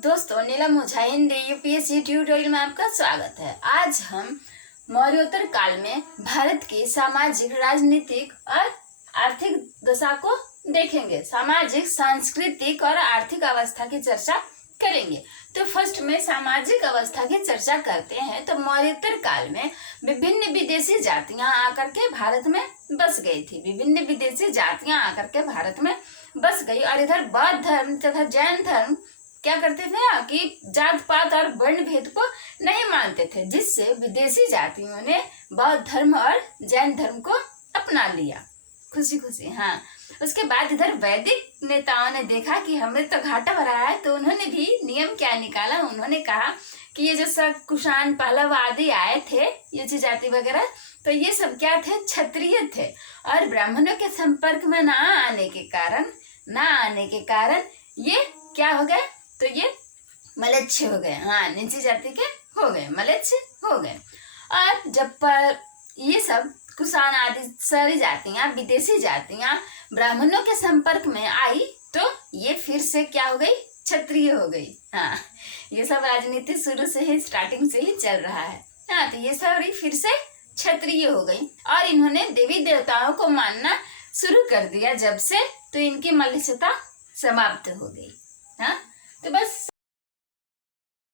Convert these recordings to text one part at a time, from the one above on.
दोस्तों, नीलम ओझा Hindi UPSC tutorial में आपका स्वागत है। आज हम मौर्योत्तर काल में भारत की सामाजिक, राजनीतिक और आर्थिक दशा को देखेंगे। सामाजिक, सांस्कृतिक और आर्थिक अवस्था की चर्चा करेंगे। तो फर्स्ट में सामाजिक अवस्था की चर्चा करते हैं। तो मौर्योत्तर काल में विभिन्न विदेशी जातियां आकर के भारत में बस गई थी। विभिन्न विदेशी जातियां आकर के भारत में बस गई और इधर बौद्ध धर्म तथा जैन धर्म क्या करते थे ना कि जात पात और वर्ण भेद को नहीं मानते थे, जिससे विदेशी जातियों ने बौद्ध धर्म और जैन धर्म को अपना लिया खुशी खुशी। हाँ, उसके बाद इधर वैदिक नेताओं ने देखा कि हमें तो घाटा हो रहा है, तो उन्होंने भी नियम क्या निकाला। उन्होंने कहा कि ये जो सब कुषाण पहलव आदि आए थे, ये जो जाति वगैरह, तो ये सब क्या थे? क्षत्रिय थे और ब्राह्मणों के संपर्क में ना आने के कारण ये क्या हो गए? तो ये मलेच्छ हो गए। हाँ, नीची जाति के हो गए, मलेच्छ हो गए। और जब पर ये सब कुषाण आदि सारी जातियां, विदेशी जातियां ब्राह्मणों के संपर्क में आई, तो ये फिर से क्या हो गई? क्षत्रिय हो गई। हाँ, ये सब राजनीति शुरू से ही, स्टार्टिंग से ही चल रहा है। हाँ, तो ये सब फिर से क्षत्रिय हो गई और इन्होंने देवी देवताओं को मानना शुरू कर दिया जब से, तो इनकी मलिच्छता समाप्त हो गई। हाँ, तो बस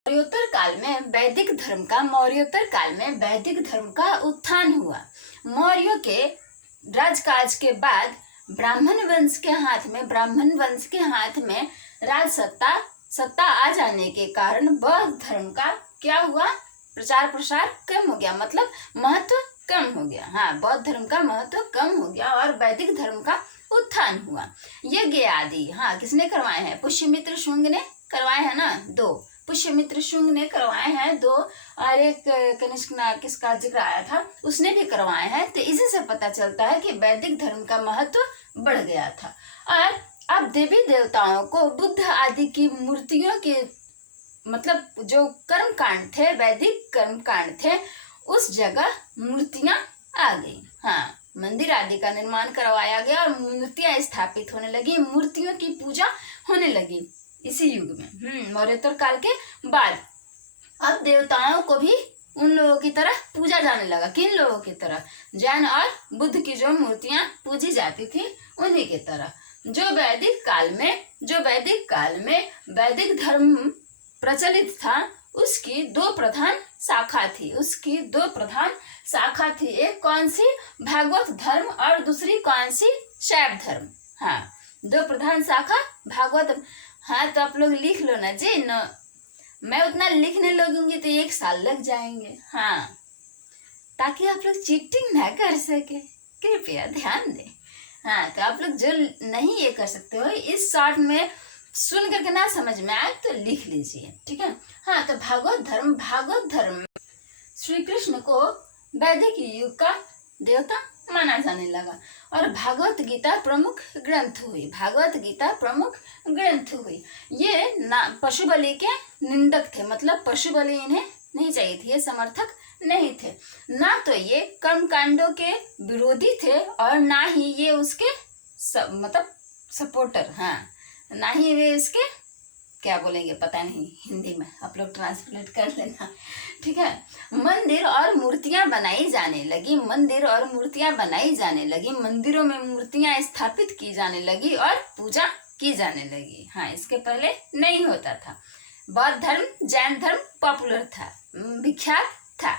मौर्योत्तर काल में वैदिक धर्म का उत्थान हुआ। मौर्यों के राजकाज के बाद ब्राह्मण वंश के हाथ में राज सत्ता आ जाने के कारण बौद्ध धर्म का क्या हुआ? प्रचार प्रसार कम हो गया, मतलब महत्व कम हो गया। हाँ, बौद्ध धर्म का महत्व कम हो गया और वैदिक धर्म का उत्थान हुआ। यज्ञ आदि हाँ किसने करवाए हैं? पुष्यमित्र शुंग ने करवाए हैं ना, 2 पुष्यमित्र शुंग ने करवाए हैं 2, और एक कनिष्क किसका जिक्र आया था, उसने भी करवाए हैं। तो इसी से पता चलता है कि वैदिक धर्म का महत्व बढ़ गया था। और अब देवी देवताओं को बुद्ध आदि की मूर्तियों के, मतलब जो कर्म कांड थे, वैदिक कर्म कांड थे, उस जगह मूर्तियां आ गई। हाँ, मंदिर आदि का निर्माण करवाया गया और मूर्तियां स्थापित होने लगी, मूर्तियों की पूजा होने लगी इसी युग में। मौर्योत्तर काल के बाद अब देवताओं को भी उन लोगों की तरह पूजा जाने लगा। किन लोगों की तरह? जैन और बुद्ध की जो मूर्तियां पूजी जाती थी उन्हीं की तरह। जो वैदिक काल में वैदिक धर्म प्रचलित था, उसकी 2 प्रधान शाखा थी। एक कौन सी? भागवत धर्म और दूसरी कौन सी? शैव धर्म। हाँ, 2 प्रधान शाखा भागवत। हाँ, तो आप लोग लिख लो ना जी न, मैं उतना लिखने लगूंगी तो 1 साल लग जाएंगे। हाँ, ताकि आप लोग चीटिंग ना कर सके, कृपया ध्यान दें। हाँ, तो आप लोग जो नहीं ये कर सकते हो, इस शॉर्ट में सुन करके ना समझ में आए तो लिख लीजिए, ठीक है। हाँ, तो भागवत धर्म श्री कृष्ण को वैदिक युग का देवता माना जाने लगा और भागवत गीता प्रमुख ग्रंथ हुई। ये ना पशु बलि के निंदक थे, मतलब पशु बलि इन्हें नहीं चाहिए थी, ये समर्थक नहीं थे। ना तो ये कर्म कांडों के विरोधी थे और ना ही ये उसके मतलब सपोर्टर। हाँ, ना ही वे इसके क्या बोलेंगे पता नहीं, हिंदी में आप लोग ट्रांसलेट कर लेना, ठीक है। मंदिर और मूर्तियां बनाई जाने लगी, मंदिरों में मूर्तियां स्थापित की जाने लगी और पूजा की जाने लगी। हाँ, इसके पहले नहीं होता था। बौद्ध धर्म, जैन धर्म पॉपुलर था, विख्यात था,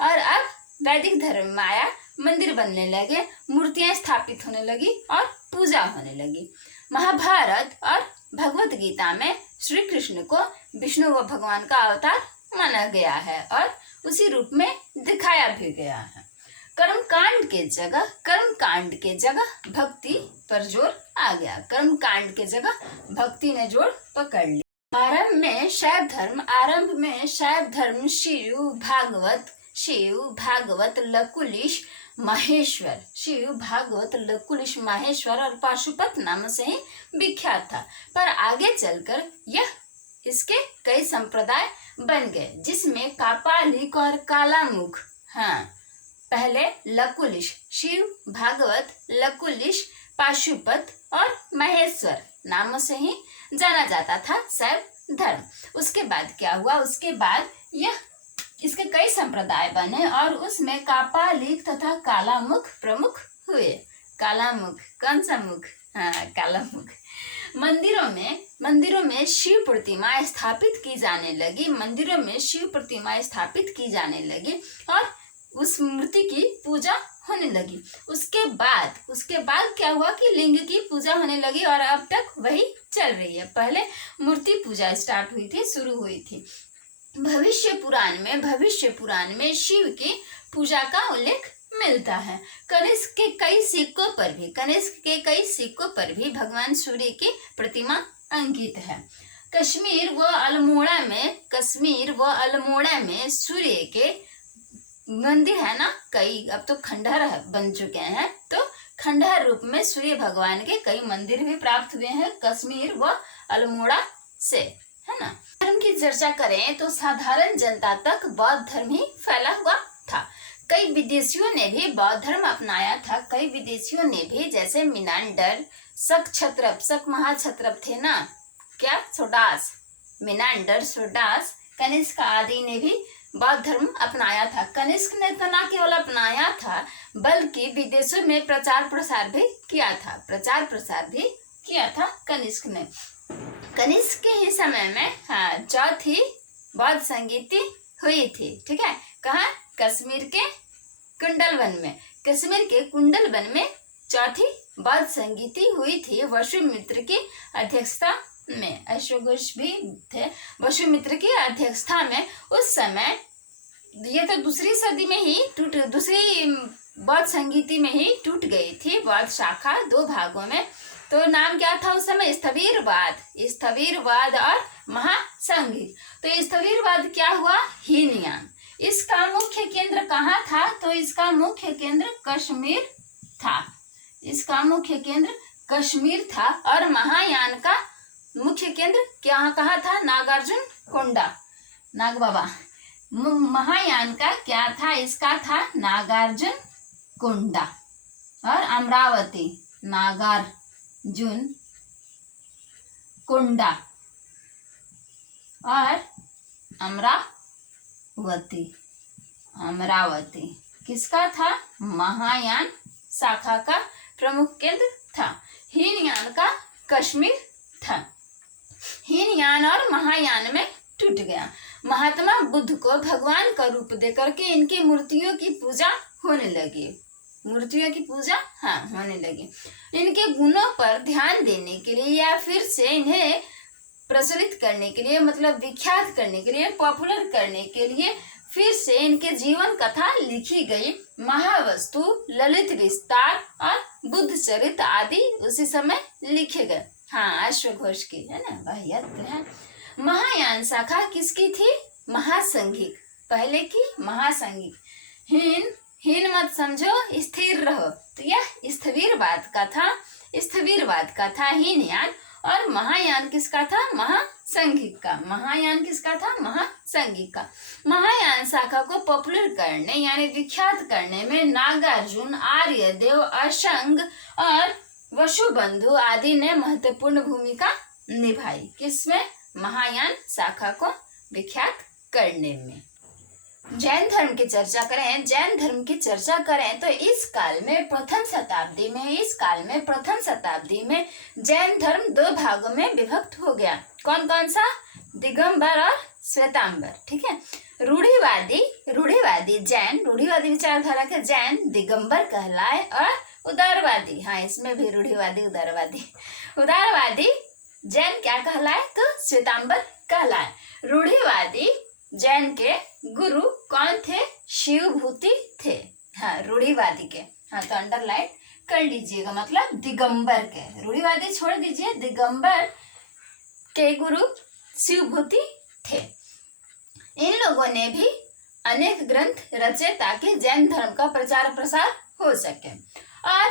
और अब वैदिक धर्म में आया, मंदिर बनने लगे, मूर्तियां स्थापित होने लगी और पूजा होने लगी। महाभारत और भगवत गीता में श्री कृष्ण को विष्णु व भगवान का अवतार माना गया है और उसी रूप में दिखाया भी गया है। कर्म कांड के जगह भक्ति पर जोर आ गया। कर्म कांड के जगह भक्ति ने जोर पकड़ लिया। आरंभ में शैव धर्म शिव भागवत लकुलिश माहेश्वर और पाशुपत नाम से ही विख्यात था, पर आगे चलकर यह इसके कई संप्रदाय बन गए, जिसमें कापालिक और कालामुख। हाँ, पहले लकुलिश, शिव, भागवत, लकुलिश, पाशुपत और महेश्वर नामों से ही जाना जाता था शैव धर्म। उसके बाद क्या हुआ, उसके बाद यह इसके कई संप्रदाय बने और उसमें कापालिक तथा कालामुख प्रमुख हुए। कालामुख, कौन सा मुख? हाँ, कालामुख। मंदिरों में शिव प्रतिमा स्थापित की जाने लगी। मंदिरों में शिव प्रतिमा स्थापित की जाने लगी और उस मूर्ति की पूजा होने लगी। उसके बाद क्या हुआ कि लिंग की पूजा होने लगी और अब तक वही चल रही है। पहले मूर्ति पूजा स्टार्ट हुई थी, शुरू हुई थी। भविष्य पुराण में शिव की पूजा का उल्लेख मिलता है। कनिष्क के कई सिक्कों पर भी भगवान सूर्य की प्रतिमा अंकित है। कश्मीर व अल्मोड़ा में सूर्य के मंदिर है ना, कई अब तो खंडहर बन चुके हैं, तो खंडहर रूप में सूर्य भगवान के कई मंदिर भी प्राप्त हुए हैं कश्मीर व अल्मोड़ा से, है ना। धर्म की चर्चा करें तो साधारण जनता तक बौद्ध धर्म ही फैला हुआ था। कई विदेशियों ने भी बौद्ध धर्म अपनाया था। कई विदेशियों ने भी, जैसे मिनांडर, शक महाक्षत्रप थे ना, क्या, सोडास, मिनांडर, सोडास, कनिष्क आदि ने भी बौद्ध धर्म अपनाया था। कनिष्क ने तो न केवल अपनाया था बल्कि विदेशों में प्रचार प्रसार भी किया था कनिष्क ने। कनिष्क के ही समय में चौथी बौद्ध संगीति हुई थी, ठीक है। कहाँ? कश्मीर के कुंडल वन में चौथी बौद्ध संगीति हुई थी वसुमित्र की अध्यक्षता में। अशोक घोष भी थे वसुमित्र की अध्यक्षता में। उस समय ये तो दूसरी बौद्ध संगीति में ही टूट गई थी बौद्ध शाखा 2 भागों में। तो नाम क्या था उस समय? स्थविरवाद और महासंघिक। तो स्थविरवाद क्या हुआ? हीनयान। इसका मुख्य केंद्र कहाँ था? तो इसका मुख्य केंद्र कश्मीर था और महायान का मुख्य केंद्र कहाँ था? नागार्जुन कोंडा, नाग बाबा। महायान का क्या था? इसका था नागार्जुन कोंडा और अमरावती, नागार्जुन कोंडा और अमरावती किसका था? महायान शाखा का प्रमुख केंद्र था। हीनयान का कश्मीर था। हीनयान और महायान में टूट गया। महात्मा बुद्ध को भगवान का रूप देकर के इनकी मूर्तियों की पूजा होने लगी। इनके गुणों पर ध्यान देने के लिए या फिर से इन्हें प्रचलित करने के लिए, मतलब विख्यात करने के लिए, पॉपुलर करने के लिए फिर से इनके जीवन कथा लिखी गई। महावस्तु, ललित विस्तार और बुद्ध चरित आदि उसी समय लिखे गए। हाँ, अश्वघोष की है ना, वाहियत है। महायान शाखा किसकी थी? महासंघिक। पहले की महासंघिक। हीन मत समझो, स्थिर रहो। तो यह स्थविरवाद का था हीनयान। और महायान किसका था? महासंघिक का। महायान शाखा को पॉपुलर करने यानी विख्यात करने में नागार्जुन, आर्यदेव, अशंग और वसुबंधु आदि ने महत्वपूर्ण भूमिका निभाई। किसमें? महायान शाखा को विख्यात करने में। जैन धर्म की चर्चा करें तो इस काल में प्रथम शताब्दी में जैन धर्म 2 भागों में विभक्त हो गया। कौन कौन सा? दिगंबर और श्वेतांबर, ठीक है। रूढ़िवादी जैन, रूढ़िवादी विचारधारा के जैन दिगंबर कहलाए और उदारवादी, हाँ इसमें भी रूढ़िवादी उदारवादी जैन क्या कहलाए? तो श्वेतांबर कहलाए। रूढ़िवादी जैन के गुरु कौन थे? शिवभूति थे। हाँ, रूढ़िवादी के, हाँ तो अंडरलाइन कर लीजिएगा, मतलब दिगंबर के। रूढ़िवादी छोड़ दीजिए, दिगंबर के गुरु शिवभूति थे। इन लोगों ने भी अनेक ग्रंथ रचे ताकि जैन धर्म का प्रचार प्रसार हो सके। और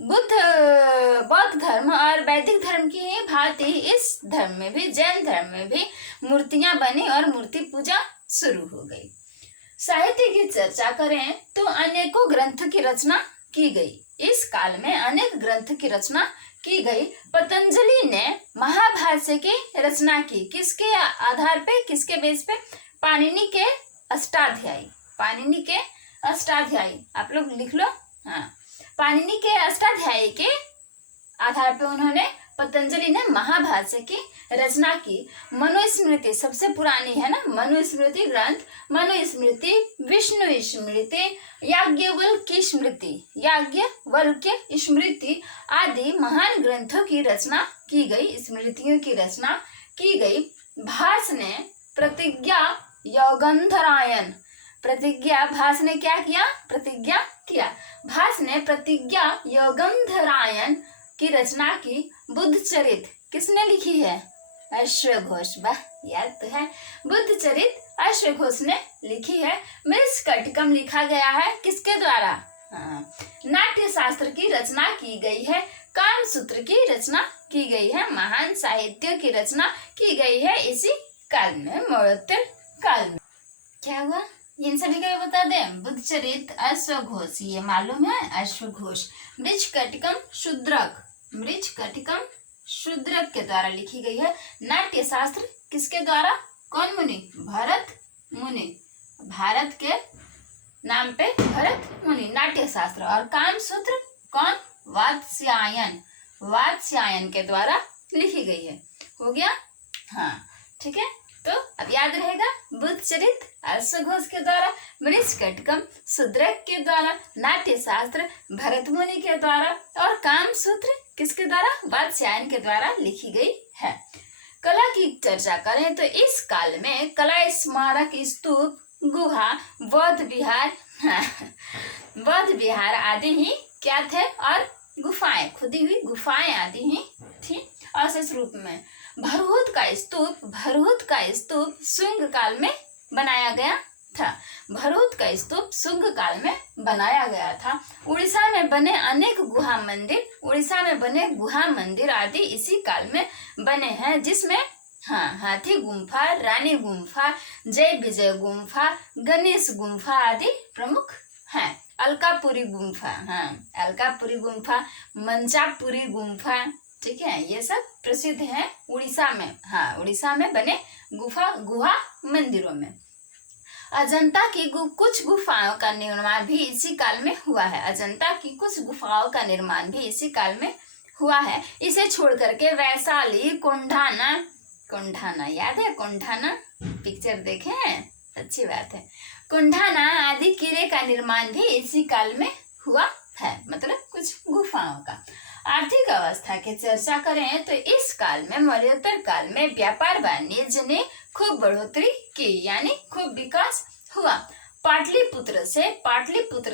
बौद्ध धर्म और वैदिक धर्म की ही भांति इस धर्म में भी, जैन धर्म में भी मूर्तियां बनी और मूर्ति पूजा शुरू हो गई। साहित्य की चर्चा करें तो अनेकों ग्रंथ की रचना की गई। इस काल में अनेक ग्रंथ की रचना की गई। पतंजलि ने महाभाष्य की रचना की। किसके आधार पे, किसके बेस पे? पाणिनि के अष्टाध्यायी। पाणिनि के अष्टाध्यायी आप लोग लिख लो। हाँ, पाणिनि के अष्टाध्यायी के आधार पे उन्होंने, पतंजलि ने महाभाष्य की रचना की। मनुस्मृति सबसे पुरानी है ना, मनुस्मृति ग्रंथ, मनुस्मृति, विष्णु स्मृति, याज्ञवल्क्य स्मृति, याज्ञवल्क्य स्मृति आदि महान ग्रंथों की रचना की गई, स्मृतियों की रचना की गई। भास ने प्रतिज्ञा योगंधरायण, प्रतिज्ञा, भास ने क्या किया? प्रतिज्ञा किया। भास ने प्रतिज्ञा योगंधरायण की रचना की। बुद्ध चरित किसने लिखी है? अश्वघोष। वाह, याद तो है। बुद्ध चरित अश्वघोष ने लिखी है। मृच्छकटिकम लिखा गया है किसके द्वारा? नाट्य शास्त्र की रचना की गई है। कामसूत्र की रचना की गई है। महान साहित्य की रचना की गई है इसी काल में, मौर्योत्तर काल में। क्या हुआ? इन सभी का बता दें। बुद्ध चरित, अश्वघोष, ये मालूम है, अश्वघोष। मृच्छकटिकम शूद्रक, मृच्छकटिकम शूद्रक के द्वारा लिखी गई है। नाट्य शास्त्र किसके द्वारा? कौन मुनि? भरत मुनि। भारत के नाम पे भरत मुनि, नाट्य शास्त्र। और कामसूत्र कौन? वात्स्यायन, वात्स्यायन के द्वारा लिखी गई है। हो गया? हाँ, ठीक है। तो अब याद रहेगा, बुद्ध चरित अश्वघोष के द्वारा, मृच्छकटिकम शूद्रक के द्वारा, नाट्य शास्त्र भरत मुनि के द्वारा, और कामसूत्र किसके द्वारा? वात्स्यायन के द्वारा लिखी गई है। कला की चर्चा करें तो इस काल में कला, स्मारक, स्तूप, गुहा, बौद्ध विहार बौद्ध विहार आदि ही क्या थे? और गुफाएं, खुदी हुई गुफाएं आदि ही थी अवशेष रूप में। भरहुत का स्तूप शुंग काल में बनाया गया था। भरहुत का स्तूप शुंग काल में बनाया गया था। उड़ीसा में बने अनेक गुहा मंदिर, उड़ीसा में बने गुहा मंदिर आदि इसी काल में बने हैं, जिसमें हाथी गुम्फा, रानी गुम्फा, जय विजय गुम्फा, गणेश गुम्फा आदि प्रमुख हैं। अलकापुरी गुम्फा, अलकापुरी गुम्फा, मंचापुरी गुम्फा, ठीक है, ये सब प्रसिद्ध है उड़ीसा में। उड़ीसा में बने गुहा मंदिरों में। अजंता की कुछ गुफाओं का निर्माण भी इसी काल में हुआ है। अजंता की कुछ गुफाओं का निर्माण भी इसी काल में हुआ है। इसे छोड़ करके वैशाली, कोंढाना याद है? कोंढाना पिक्चर देखे हैं? अच्छी बात है। कोंढाना आदि किले का निर्माण भी इसी काल में हुआ है, मतलब कुछ गुफाओं का। आर्थिक अवस्था की चर्चा करें तो इस काल में, मौर्योत्तर काल में, व्यापार वाणिज्य ने खूब बढ़ोतरी की, यानी खूब विकास हुआ। पाटलिपुत्र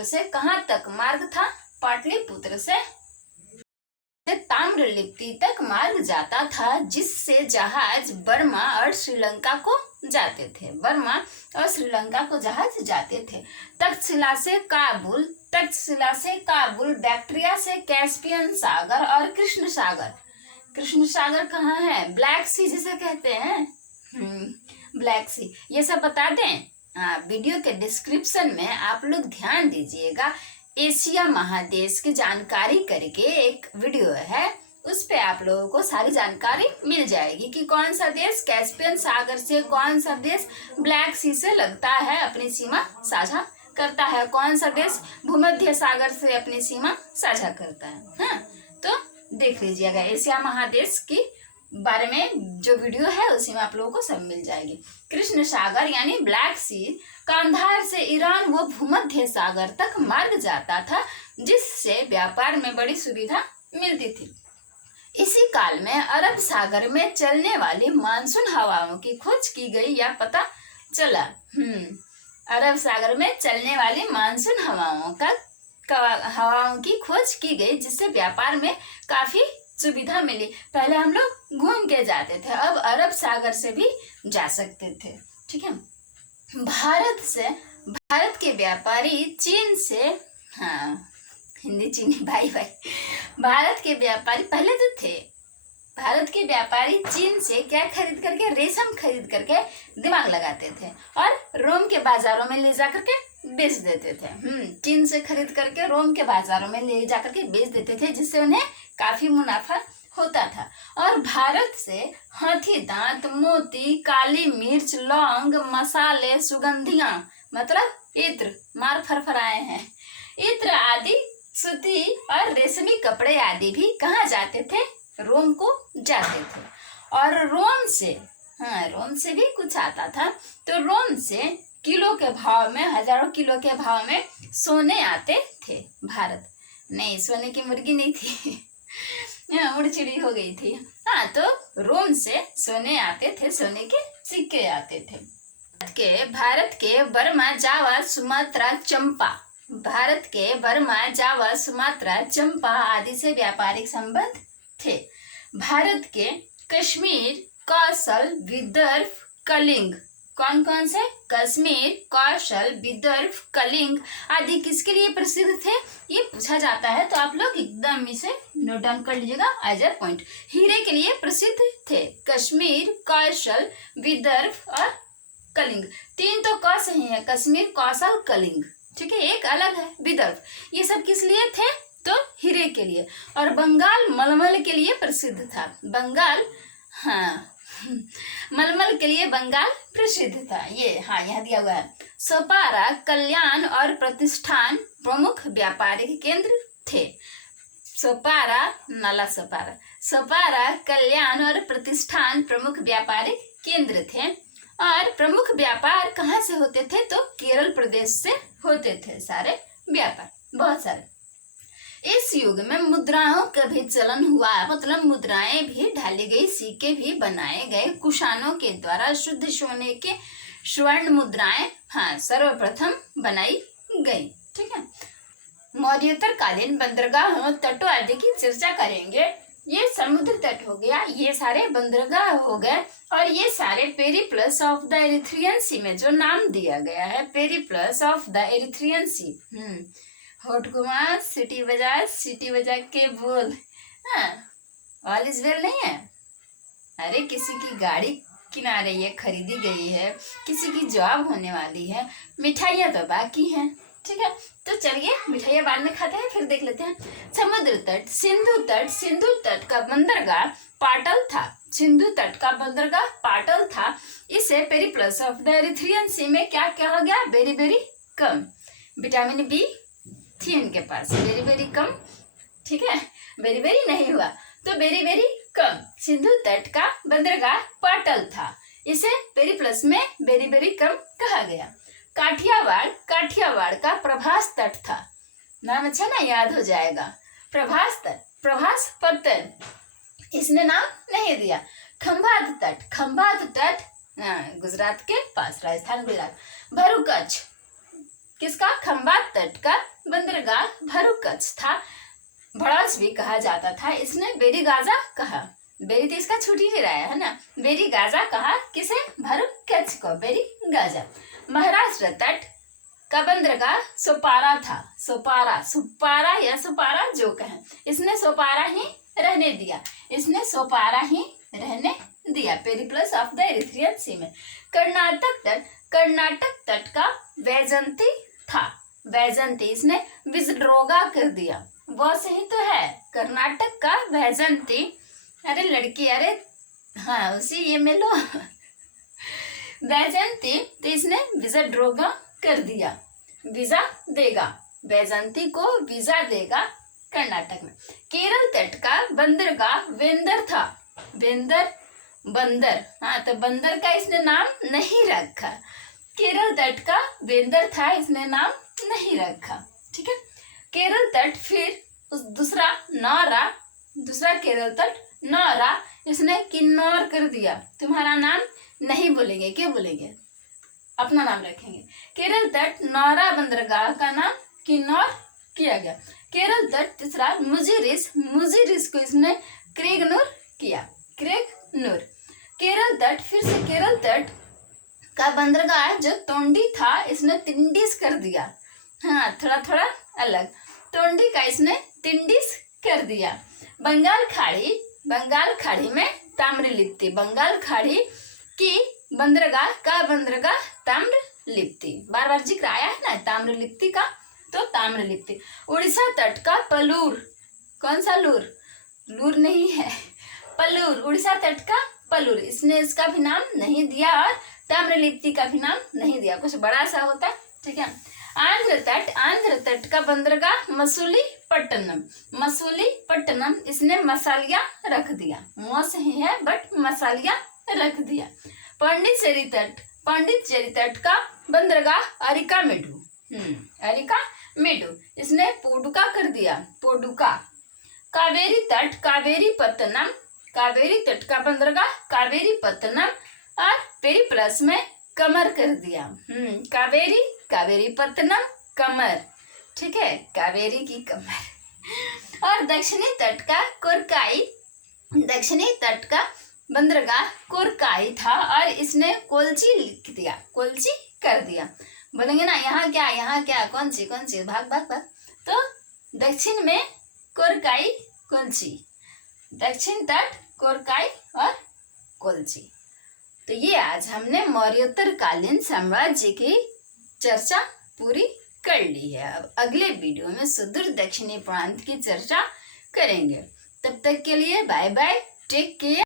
से कहाँ तक मार्ग था? पाटलिपुत्र से ताम्रलिप्ति तक मार्ग जाता था, जिससे जहाज बर्मा और श्रीलंका को जाते थे। बर्मा और श्रीलंका को जहाज जाते थे। तक्षशिला से काबुल, बैक्ट्रिया से कैस्पियन सागर और कृष्ण सागर कहाँ है? ब्लैक सी जिसे कहते हैं, ब्लैक सी। ये सब बता दें। वीडियो के डिस्क्रिप्शन में आप लोग ध्यान दीजिएगा, एशिया महादेश की जानकारी करके एक वीडियो है, उस पे आप लोगों को सारी जानकारी मिल जाएगी कि कौन सा देश कैस्पियन सागर से, कौन सा देश ब्लैक सी से लगता है, अपनी सीमा साझा करता है, कौन सा देश भूमध्य सागर से अपनी सीमा साझा करता है। तो देख लीजिएगा, एशिया महादेश की बारे में जो वीडियो है उसी में आप लोगों को सब मिल जाएगी। कृष्ण सागर यानी ब्लैक सी, कांधार से ईरान व भूमध्य सागर तक मार्ग जाता था, जिससे व्यापार में बड़ी सुविधा मिलती थी। इसी काल में अरब सागर में चलने वाली मानसून हवाओं की खोज की गई या पता चला। अरब सागर में चलने वाली मानसून हवाओं की खोज की गई, जिससे व्यापार में काफी सुविधा मिली। पहले हम लोग घूम के जाते थे, अब अरब सागर से भी जा सकते थे, ठीक है। भारत के व्यापारी चीन से, हिंदी चीनी भाई, भारत के व्यापारी पहले तो थे, भारत के व्यापारी चीन से क्या खरीद करके, रेशम खरीद करके दिमाग लगाते थे और रोम के बाजारों में ले जा करके बेच देते थे। चीन से खरीद करके रोम के बाजारों में ले जा करके बेच देते थे, जिससे उन्हें काफी मुनाफा होता था। और भारत से हाथी दांत, मोती, काली मिर्च, लौंग, मसाले, सुगंधियां मतलब इत्र, मार फरफराए हैं, इत्र आदि, सूती और रेशमी कपड़े आदि भी कहाँ जाते थे, रोम को जाते थे। और रोम से भी कुछ आता था। तो रोम से किलो के भाव में, हजारों किलो के भाव में सोने आते थे भारत। नहीं, सोने की मुर्गी नहीं थी उड़ चिड़ी हो गई थी। हाँ, तो रोम से सोने आते थे, सोने के सिक्के आते थे। भारत के बर्मा, जावा, सुमात्रा, चंपा, भारत के बर्मा, जावा, सुमात्रा, चंपा आदि से व्यापारिक संबंध थे। भारत के कश्मीर, कौशल, विदर्भ, कलिंग, कौन कौन से, कश्मीर, कौशल, विदर्भ, कलिंग आदि किसके लिए प्रसिद्ध थे, ये पूछा जाता है। तो आप लोग एकदम इसे नोट डाउन कर लीजिएगा एज ए पॉइंट। हीरे के लिए प्रसिद्ध थे कश्मीर, कौशल, विदर्भ और कलिंग। तीन तो क से ही है, कश्मीर, कौशल, कलिंग, ठीक है, एक अलग है विदर्भ। ये सब किस लिए थे, तो हीरे के लिए। और बंगाल मलमल के लिए प्रसिद्ध था। बंगाल, हाँ मलमल के लिए बंगाल प्रसिद्ध था। ये हाँ यहाँ दिया हुआ है। सपारा, कल्याण और प्रतिष्ठान प्रमुख व्यापारिक केंद्र थे। सपारा, नाला सपारा, सपारा, कल्याण और प्रतिष्ठान प्रमुख व्यापारिक केंद्र थे। और प्रमुख व्यापार कहाँ से होते थे, तो केरल प्रदेश से होते थे सारे व्यापार, बहुत सारे। इस युग में मुद्राओं का भी चलन हुआ, मतलब मुद्राएं भी ढाली गई, सिक्के भी बनाए गए। कुषाणों के द्वारा शुद्ध सोने के स्वर्ण मुद्राएं हाँ सर्वप्रथम बनाई गई, ठीक है। मौर्योत्तर कालीन बंदरगाहों, तटों आदि की चर्चा करेंगे। ये समुद्र तट हो गया, ये सारे बंदरगाह हो गए, और ये सारे पेरिप्लस ऑफ द एरिथ्रियन सी में जो नाम दिया गया है, पेरिप्लस ऑफ द एरिथ्रियन सी। होठ घुमा, सीटी बजा के बोल, हाँ ऑल इज वेल नहीं है। अरे किसी की गाड़ी किना रही है, खरीदी गई है, किसी की जॉब होने वाली है, मिठाइयाँ तो बाकी हैं, ठीक है। तो चलिए मिठाइयाँ बाद में खाते हैं, फिर देख लेते हैं। समुद्र तट, सिंधु तट का बंदरगाह पाटल था। सिंधु तट का बंदरगाह पाटल था। इसे पेरिप्लस ऑफ द एरिथ्रियन सी में क्या कहा गया, वेरी वेरी कम। विटामिन बी थी उनके पास, वेरी वेरी कम, ठीक है, वेरी वेरी नहीं हुआ तो वेरी वेरी कम। सिंधु तट का बंदरगाह पाटल था, इसे पेरिप्लस में वेरी वेरी कम कहा गया। काठियावाड़ का प्रभास तट था, नाम अच्छा ना, याद हो जाएगा। प्रभास तट, प्रभास पत्तन, इसने नाम नहीं दिया। खंभात तट गुजरात के पास, राजस्थान गुजरात। भरूकच्छ, किसका, खंभात तट का बंदरगाह भरूकच्छ था। भड़ौच भी कहा जाता था, इसने बेरीगाजा कहा, बेरी तो इसका छुट्टी ही रहा है ना, बेरीगाजा कहा किसे, भरूकच्छ को, बेरीगाजा। महाराष्ट्र तट का बंदरगाह सोपारा था। सुपारा या सोपारा जो कहें, इसने सोपारा ही रहने दिया, पेरिप्लस ऑफ द एरिथ्रियन सी में। कर्नाटक तट का वैजंती था, वैजंती, इसने विजड्रोगा कर दिया, वो सही तो है, कर्नाटक का वैजंती। अरे लड़की, अरे हाँ उसी ये में लो वैजंती, तो इसने विजड्रोगा कर दिया, वीजा देगा, वैजंती को वीजा देगा कर्नाटक में। केरल तट का बंदरगाह वेंदर था, बंदर, हाँ तो बंदर का इसने नाम नहीं रखा। केरल तट का वेंदर था, इसने नाम नहीं रखा, ठीक है। केरल तट, फिर उस दूसरा केरल तट नौरा, इसने किन्नौर कर दिया, तुम्हारा नाम नहीं बोलेंगे, क्या बोलेंगे, अपना नाम रखेंगे। केरल तट नौरा बंदरगाह का नाम किन्नौर किया गया। केरल तट तीसरा मुजिरिस को इसने क्रेगनूर किया, क्रेगनूर। केरल तट, फिर से केरल तट का बंदरगाह जो तोंडी था, इसने तिंडिस कर दिया, हाँ थोड़ा अलग, तोंडी का इसने तिंडिस कर दिया। बंगाल खाड़ी बंगाल खाड़ी में ताम्रलिप्ति, बंगाल खाड़ी की बंदरगाह का बंदरगाह ताम्रलिप्ति, बार बार जिक्र आया है ना ताम्रलिप्ति का, तो ताम्रलिप्ति। उड़ीसा तट का पलूर, कौन सा लूर, लूर नहीं है, पलूर, उड़ीसा तट का पलूर, इसने इसका भी नाम नहीं दिया और ताम्रलिप्ति का भी नाम नहीं दिया, कुछ बड़ा सा होता है, ठीक है। आंध्र तट का बंदरगाह मसूलीपट्टनम, मसूलीपट्टनम, इसने मसालिया रख दिया, मौस ही है बट मसालिया रख दिया। पांडिचेरी तट का बंदरगाह अरिकामेडु, अरिकामेडु, इसने पोडुका कर दिया, पोडुका। कावेरी तट कावेरीपत्तनम, कावेरी तट का बंदरगाह कावेरीपत्तनम और पेरिप्लस में कमर कर दिया, कावेरीपत्तनम कमर, ठीक है, कावेरी की कमर। और दक्षिणी तट का कोरकाई, दक्षिणी तट का बंदरगाह कोरकाई था और इसने कोल्ची लिख दिया, कोल्ची कर दिया। बोलेंगे ना यहाँ क्या, कौन सी, भाग। तो दक्षिण में कोरकाई कोल्ची, दक्षिण तट कोरकाई और कोल्ची। तो ये आज हमने मौर्योत्तर कालीन साम्राज्य की चर्चा पूरी कर ली है। अब अगले वीडियो में सुदूर दक्षिणी प्रांत की चर्चा करेंगे। तब तक के लिए बाय बाय, टेक केयर।